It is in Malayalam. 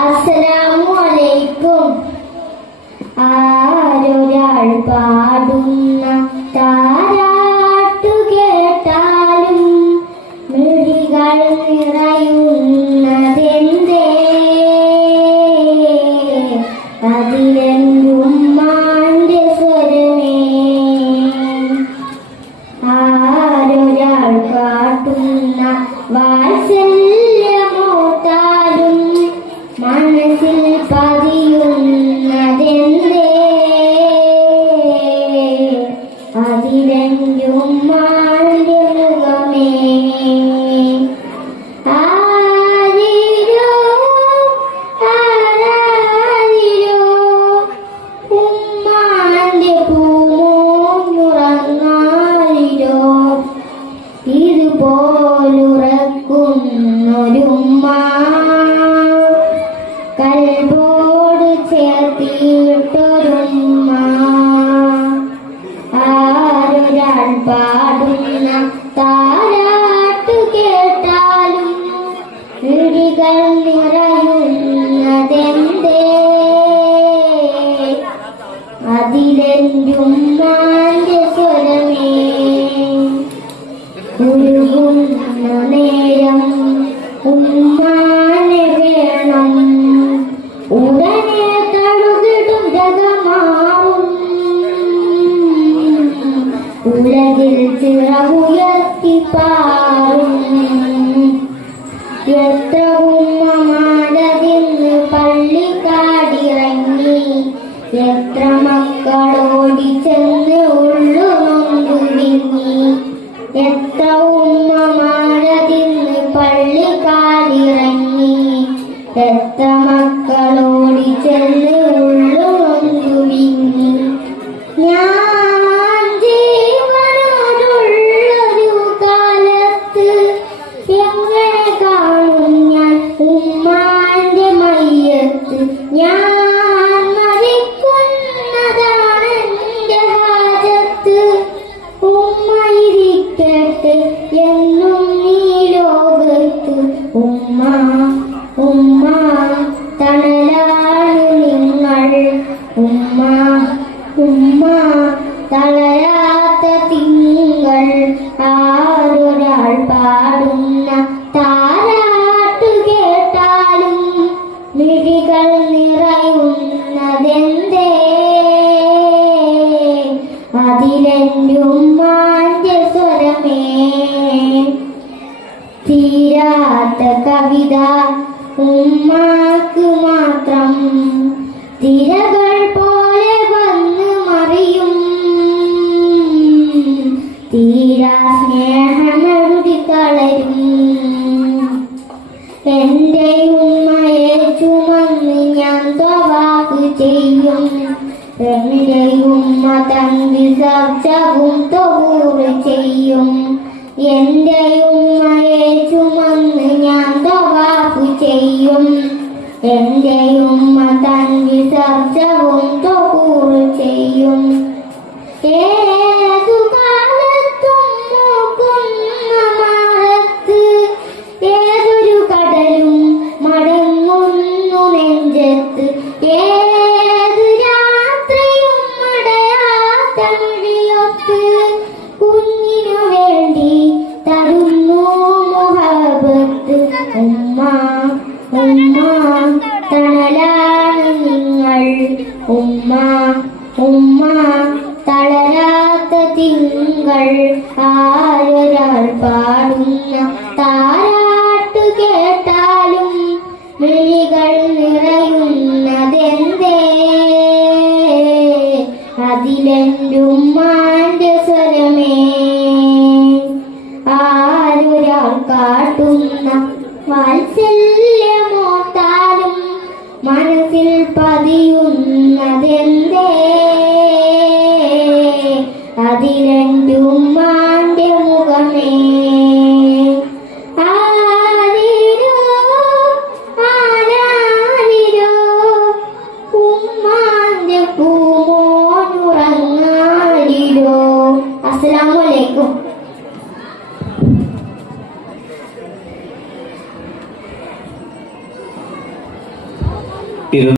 അസ്സലാമു അലൈക്കും. ആരൊരാൾ പാടുന്ന താരാട്ടു കേട്ടാലും മിഴികൾ നിറയുന്നതെന്തേ? അതിലെന്തുമ്മാന്റെ സ്വരമേ. ആരൊരാൾ പാട്ടുന്ന വാത്സല്യമോർത്താലും മനസ്സിൽ പതിയുന്നതെന്തേ? അതിലെന്തുമ്മാന്റെ മുഖമേ. ആരിരോ ആരാരിരോ ഉമ്മാന്റെ പൂമോനുറങ്ങാരിരോ ഇതുപോലുറക്കുന്നൊരുമ്മ കൽബോട് ചേർത്തിട്ടൊരുമ്മ. ആരൊരാൾ പാടുന്ന താരാട്ടു കേട്ടാലും മിഴികൾ നിറയുന്നതെന്തേ? അതിലെന്തുമ്മാന്റെ സ്വരമേ. ഉരുകുന്ന നേരം ഉമ്മാനെ വേണം, ഉടനെ തഴുകിടും ജഗമാവും. ഉലകിൽ ചിറകുയർത്തി പാറും. എത്ര ഉമ്മമാരതിന്ന് പള്ളിക്കാടിറങ്ങി, എത്ര മക്കളോടി ചെന്ന് ഉള്ളു നൊന്തു വിങ്ങി. എത്ര ഉമ്മമാരതിന്ന് പള്ളിക്കാടിറങ്ങി, എത്ര മക്കളോടി ചെന്ന് ഉള്ളു നൊന്തു വിങ്ങി. ഞാൻ ജീവനോടുള്ളൊരു കാലത്ത് എങ്ങനെ കാണും ഞാൻ ഉമ്മാന്റെ മയ്യത്ത്? ഞാൻ മരിക്കുന്നതാണ് എന്റെ ഹാജത്ത്. ഉമ്മ ഇരിക്കട്ടെ എന്നും ഈ ലോകത്ത്. ഉമ്മ ഉമ്മ തണലാണ് നിങ്ങൾ. ഉമ്മ ഉമ്മ തളരാത്ത തിങ്കൾ. ആരൊരാൾ പാടുന്ന താരാട്ടു കേട്ടാലും മിഴികൾ നിറയുന്നതെന്തേ? അതിലെന്തുമ്മാന്റെ സ്വരമേ. തീരാത്ത കവിത ഉമ്മാക്ക് മാത്രം, തിരകൾ പോലെ വന്ന് മറിയും. തീരാ സ്നേഹമെഴുതി കളരും. എന്റെ ഉമ്മയെ ചുമന്ന് ഞാൻ തവാഫ് ചെയ്യും. എന്റെ ഉമ്മ തൻ വിസർജവും തൊഹൂറ് ചെയ്യും. എന്റെ ഉമ്മയെ ചുമന്ന് ഞാൻ തവാഫ് ചെയ്യും. എന്റെ ഉമ്മ തൻ വിസർജവും തൊഹൂറ് ചെയ്യും. ഏതു കാലത്തും നോക്കുന്ന മാറത്ത് ഏതൊരു കടലും മടങ്ങുന്നു നെഞ്ചത്ത്. ഏത് രാത്രിയും മടയാത്ത മിഴിയൊത്ത് കുഞ്ഞിനു വേണ്ടി തരുന്നു മുഹബത്ത്. ഉമ്മ ഉമ്മ തണലാണ് നിങ്ങൾ. ഉമ്മ ഉമ്മ തളരാത്ത തിങ്കൾ. ആരൊരാൾ പാടുന്ന താരാട്ടു കേട്ടാലും മിഴികൾ നിറയുന്നതെന്തേ? അതിലെന്തുമ്മാന്റെ സ്വരമേ. ആരൊരാൾ കാട്ടുന്ന വാത്സല്യമോർത്താലും മനസ്സിൽ പതിയുന്നതെന്തേ? അതിലെന്തുമ്മാന്റെ മുഖമേ. ആരിരോ ആരാരിരോ ഉമ്മാന്റെ പൂമോനുറങ്ങാരിരോ. അസ്സലാമു അലൈക്കും.